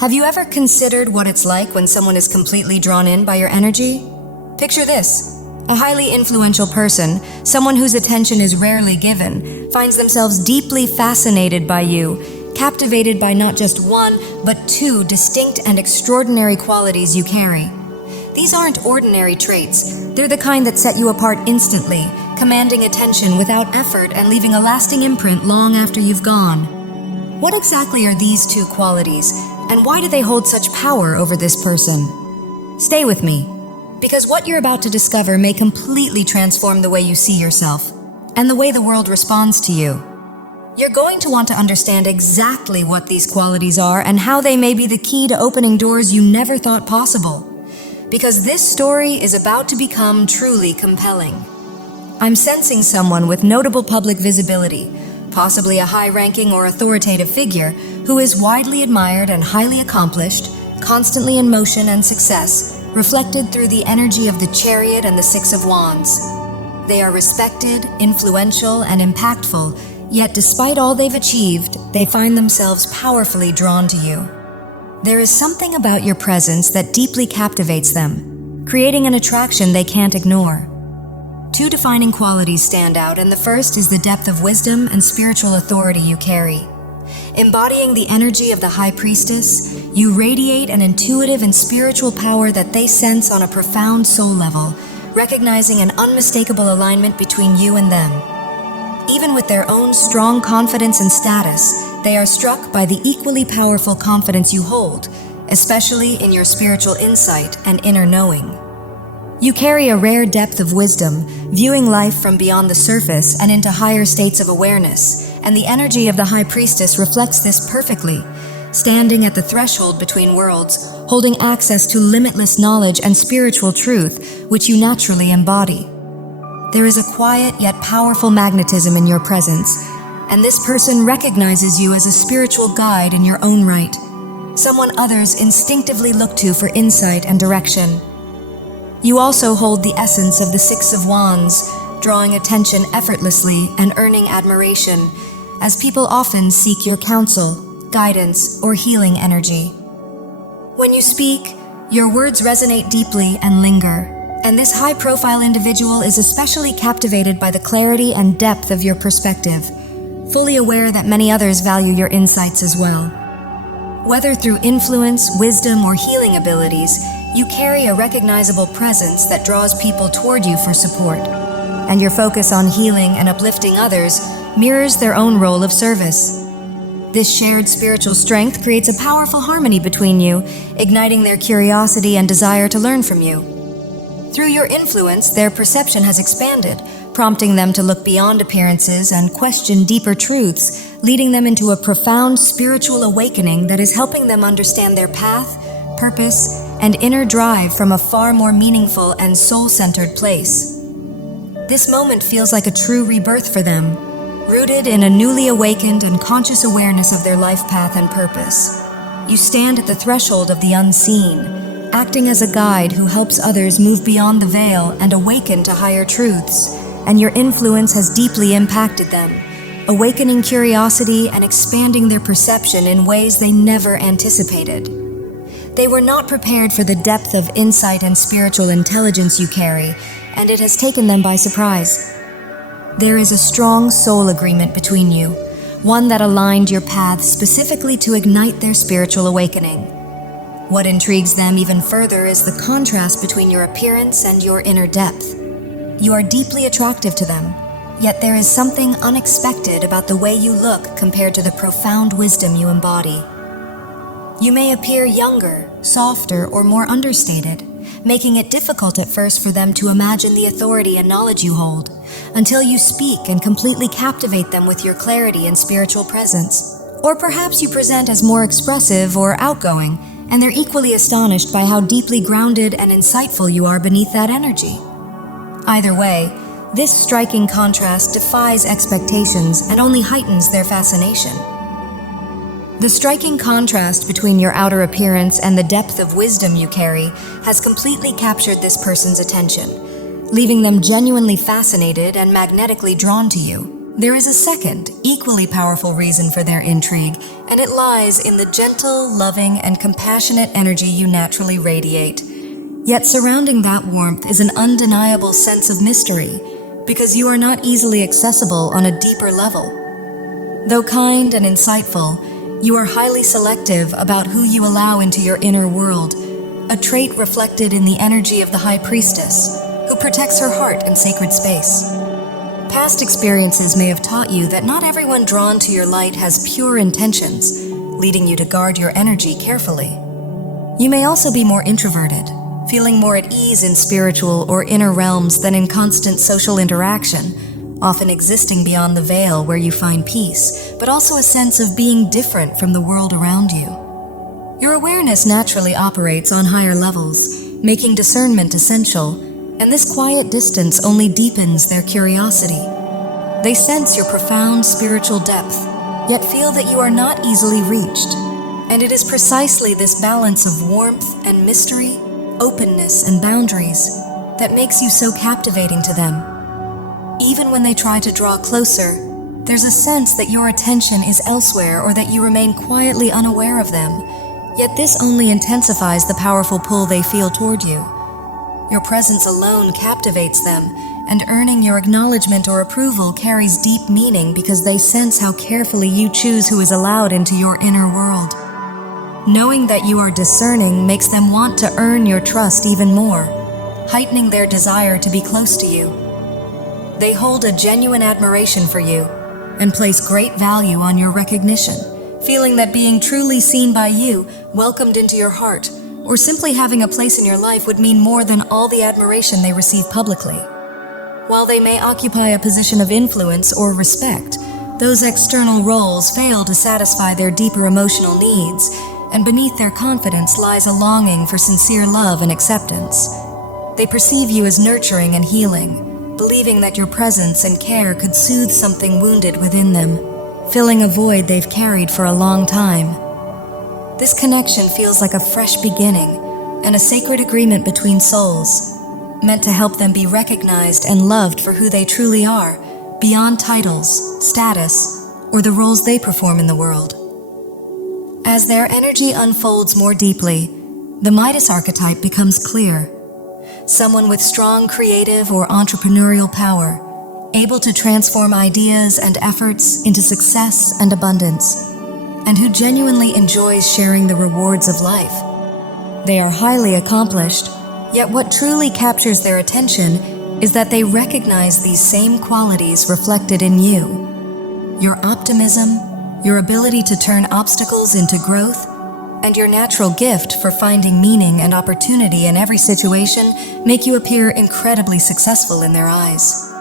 Have you ever considered what it's like when someone is completely drawn in by your energy? Picture this. A highly influential person, someone whose attention is rarely given, finds themselves deeply fascinated by you, captivated by not just one, but two distinct and extraordinary qualities you carry. These aren't ordinary traits. They're the kind that set you apart instantly, commanding attention without effort and leaving a lasting imprint long after you've gone. What exactly are these two qualities, and why do they hold such power over this person? Stay with me, because what you're about to discover may completely transform the way you see yourself and the way the world responds to you. You're going to want to understand exactly what these qualities are and how they may be the key to opening doors you never thought possible. Because this story is about to become truly compelling. I'm sensing someone with notable public visibility, possibly a high-ranking or authoritative figure, who is widely admired and highly accomplished, constantly in motion and success, reflected through the energy of the Chariot and the Six of Wands. They are respected, influential, and impactful, yet despite all they've achieved, they find themselves powerfully drawn to you. There is something about your presence that deeply captivates them, creating an attraction they can't ignore. Two defining qualities stand out, and the first is the depth of wisdom and spiritual authority you carry. Embodying the energy of the High Priestess, you radiate an intuitive and spiritual power that they sense on a profound soul level, recognizing an unmistakable alignment between you and them. Even with their own strong confidence and status, they are struck by the equally powerful confidence you hold, especially in your spiritual insight and inner knowing. You carry a rare depth of wisdom, viewing life from beyond the surface and into higher states of awareness, and the energy of the High Priestess reflects this perfectly, standing at the threshold between worlds, holding access to limitless knowledge and spiritual truth, which you naturally embody. There is a quiet yet powerful magnetism in your presence, and this person recognizes you as a spiritual guide in your own right, someone others instinctively look to for insight and direction. You also hold the essence of the Six of Wands, drawing attention effortlessly and earning admiration, as people often seek your counsel, guidance, or healing energy. When you speak, your words resonate deeply and linger, and this high-profile individual is especially captivated by the clarity and depth of your perspective, fully aware that many others value your insights as well. Whether through influence, wisdom, or healing abilities, you carry a recognizable presence that draws people toward you for support, and your focus on healing and uplifting others mirrors their own role of service. This shared spiritual strength creates a powerful harmony between you, igniting their curiosity and desire to learn from you. Through your influence, their perception has expanded, prompting them to look beyond appearances and question deeper truths, leading them into a profound spiritual awakening that is helping them understand their path, purpose, and inner drive from a far more meaningful and soul-centered place. This moment feels like a true rebirth for them, rooted in a newly awakened and conscious awareness of their life path and purpose. You stand at the threshold of the unseen, acting as a guide who helps others move beyond the veil and awaken to higher truths, and your influence has deeply impacted them, awakening curiosity and expanding their perception in ways they never anticipated. They were not prepared for the depth of insight and spiritual intelligence you carry, and it has taken them by surprise. There is a strong soul agreement between you, one that aligned your path specifically to ignite their spiritual awakening. What intrigues them even further is the contrast between your appearance and your inner depth. You are deeply attractive to them, yet there is something unexpected about the way you look compared to the profound wisdom you embody. You may appear younger, softer, or more understated, making it difficult at first for them to imagine the authority and knowledge you hold, until you speak and completely captivate them with your clarity and spiritual presence. Or perhaps you present as more expressive or outgoing, and they're equally astonished by how deeply grounded and insightful you are beneath that energy. Either way, this striking contrast defies expectations and only heightens their fascination. The striking contrast between your outer appearance and the depth of wisdom you carry has completely captured this person's attention, leaving them genuinely fascinated and magnetically drawn to you. There is a second, equally powerful reason for their intrigue, and it lies in the gentle, loving, and compassionate energy you naturally radiate. Yet surrounding that warmth is an undeniable sense of mystery, because you are not easily accessible on a deeper level. Though kind and insightful, you are highly selective about who you allow into your inner world, a trait reflected in the energy of the High Priestess, who protects her heart and sacred space. Past experiences may have taught you that not everyone drawn to your light has pure intentions, leading you to guard your energy carefully. You may also be more introverted, feeling more at ease in spiritual or inner realms than in constant social interaction, often existing beyond the veil where you find peace, but also a sense of being different from the world around you. Your awareness naturally operates on higher levels, making discernment essential, and this quiet distance only deepens their curiosity. They sense your profound spiritual depth, yet feel that you are not easily reached, and it is precisely this balance of warmth and mystery, openness and boundaries, that makes you so captivating to them. Even when they try to draw closer, there's a sense that your attention is elsewhere or that you remain quietly unaware of them, yet this only intensifies the powerful pull they feel toward you. Your presence alone captivates them, and earning your acknowledgement or approval carries deep meaning because they sense how carefully you choose who is allowed into your inner world. Knowing that you are discerning makes them want to earn your trust even more, heightening their desire to be close to you. They hold a genuine admiration for you and place great value on your recognition, feeling that being truly seen by you, welcomed into your heart, or simply having a place in your life would mean more than all the admiration they receive publicly. While they may occupy a position of influence or respect, those external roles fail to satisfy their deeper emotional needs, and beneath their confidence lies a longing for sincere love and acceptance. They perceive you as nurturing and healing, believing that your presence and care could soothe something wounded within them, filling a void they've carried for a long time. This connection feels like a fresh beginning and a sacred agreement between souls, meant to help them be recognized and loved for who they truly are, beyond titles, status, or the roles they perform in the world. As their energy unfolds more deeply, the Midas archetype becomes clear. Someone with strong creative or entrepreneurial power, able to transform ideas and efforts into success and abundance, and who genuinely enjoys sharing the rewards of life. They are highly accomplished, yet what truly captures their attention is that they recognize these same qualities reflected in you. Your optimism, your ability to turn obstacles into growth, and your natural gift for finding meaning and opportunity in every situation make you appear incredibly successful in their eyes.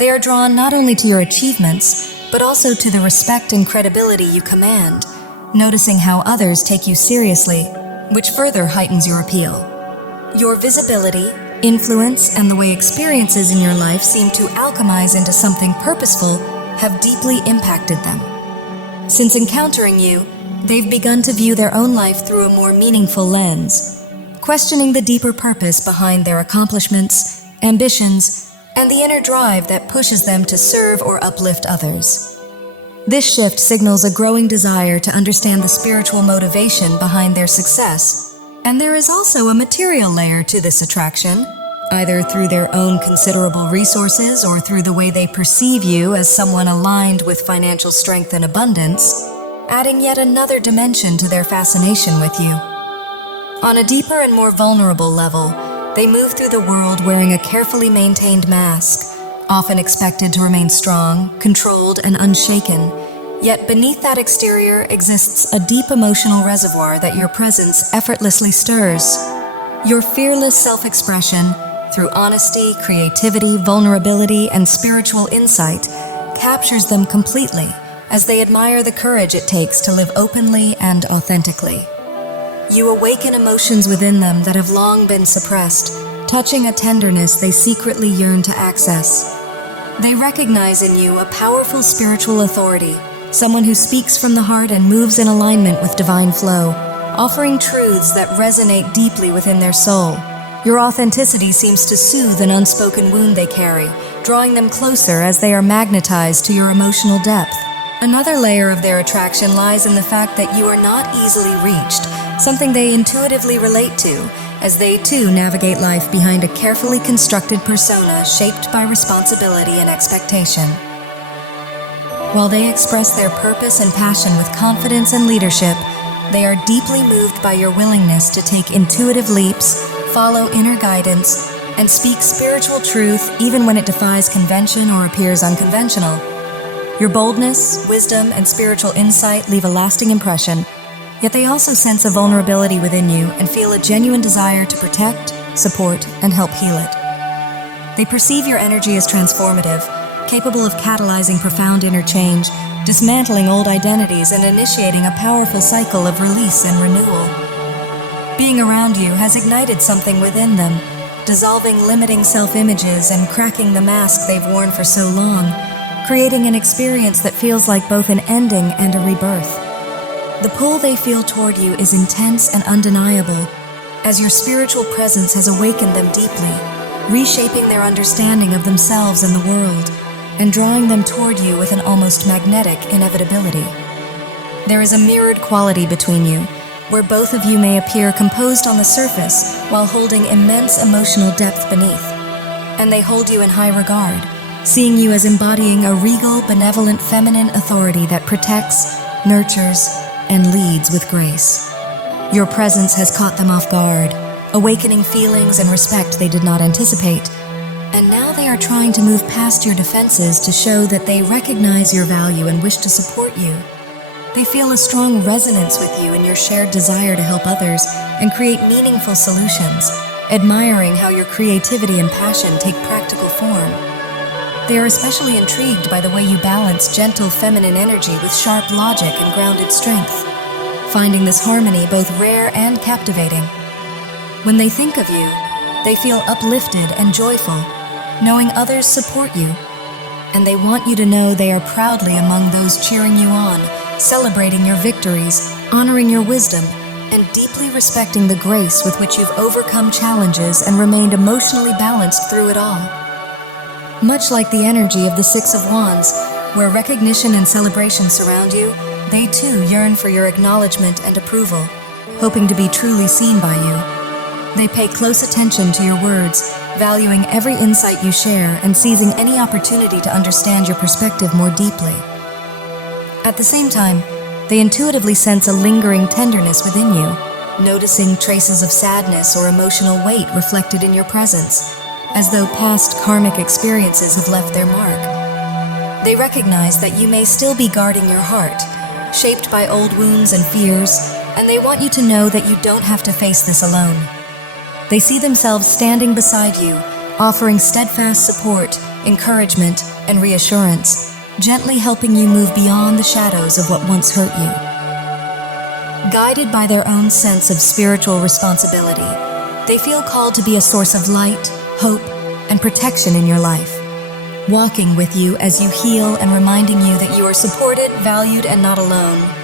They are drawn not only to your achievements, but also to the respect and credibility you command, noticing how others take you seriously, which further heightens your appeal. Your visibility, influence, and the way experiences in your life seem to alchemize into something purposeful have deeply impacted them. Since encountering you, they've begun to view their own life through a more meaningful lens, questioning the deeper purpose behind their accomplishments, ambitions, and the inner drive that pushes them to serve or uplift others. This shift signals a growing desire to understand the spiritual motivation behind their success, and there is also a material layer to this attraction, either through their own considerable resources or through the way they perceive you as someone aligned with financial strength and abundance, adding yet another dimension to their fascination with you. On a deeper and more vulnerable level, they move through the world wearing a carefully maintained mask, often expected to remain strong, controlled, and unshaken. Yet beneath that exterior exists a deep emotional reservoir that your presence effortlessly stirs. Your fearless self-expression, through honesty, creativity, vulnerability, and spiritual insight, captures them completely, as they admire the courage it takes to live openly and authentically. You awaken emotions within them that have long been suppressed, touching a tenderness they secretly yearn to access. They recognize in you a powerful spiritual authority, someone who speaks from the heart and moves in alignment with divine flow, offering truths that resonate deeply within their soul. Your authenticity seems to soothe an unspoken wound they carry, drawing them closer as they are magnetized to your emotional depth. Another layer of their attraction lies in the fact that you are not easily reached, something they intuitively relate to, as they too navigate life behind a carefully constructed persona shaped by responsibility and expectation. While they express their purpose and passion with confidence and leadership, they are deeply moved by your willingness to take intuitive leaps, follow inner guidance, and speak spiritual truth even when it defies convention or appears unconventional. Your boldness, wisdom, and spiritual insight leave a lasting impression, yet they also sense a vulnerability within you and feel a genuine desire to protect, support, and help heal it. They perceive your energy as transformative, capable of catalyzing profound inner change, dismantling old identities, and initiating a powerful cycle of release and renewal. Being around you has ignited something within them, dissolving limiting self-images and cracking the mask they've worn for so long, creating an experience that feels like both an ending and a rebirth. The pull they feel toward you is intense and undeniable, as your spiritual presence has awakened them deeply, reshaping their understanding of themselves and the world, and drawing them toward you with an almost magnetic inevitability. There is a mirrored quality between you, where both of you may appear composed on the surface while holding immense emotional depth beneath, and they hold you in high regard, seeing you as embodying a regal, benevolent feminine authority that protects, nurtures, and leads with grace. Your presence has caught them off guard, awakening feelings and respect they did not anticipate, and now they are trying to move past your defenses to show that they recognize your value and wish to support you. They feel a strong resonance with you in your shared desire to help others and create meaningful solutions, admiring how your creativity and passion take practical form. They are especially intrigued by the way you balance gentle feminine energy with sharp logic and grounded strength, finding this harmony both rare and captivating. When they think of you, they feel uplifted and joyful, knowing others support you, and they want you to know they are proudly among those cheering you on, celebrating your victories, honoring your wisdom, and deeply respecting the grace with which you've overcome challenges and remained emotionally balanced through it all. Much like the energy of the Six of Wands, where recognition and celebration surround you, they too yearn for your acknowledgement and approval, hoping to be truly seen by you. They pay close attention to your words, valuing every insight you share and seizing any opportunity to understand your perspective more deeply. At the same time, they intuitively sense a lingering tenderness within you, noticing traces of sadness or emotional weight reflected in your presence, as though past karmic experiences have left their mark. They recognize that you may still be guarding your heart, shaped by old wounds and fears, and they want you to know that you don't have to face this alone. They see themselves standing beside you, offering steadfast support, encouragement, and reassurance, gently helping you move beyond the shadows of what once hurt you. Guided by their own sense of spiritual responsibility, they feel called to be a source of light, hope, and protection in your life, walking with you as you heal and reminding you that you are supported, valued, and not alone.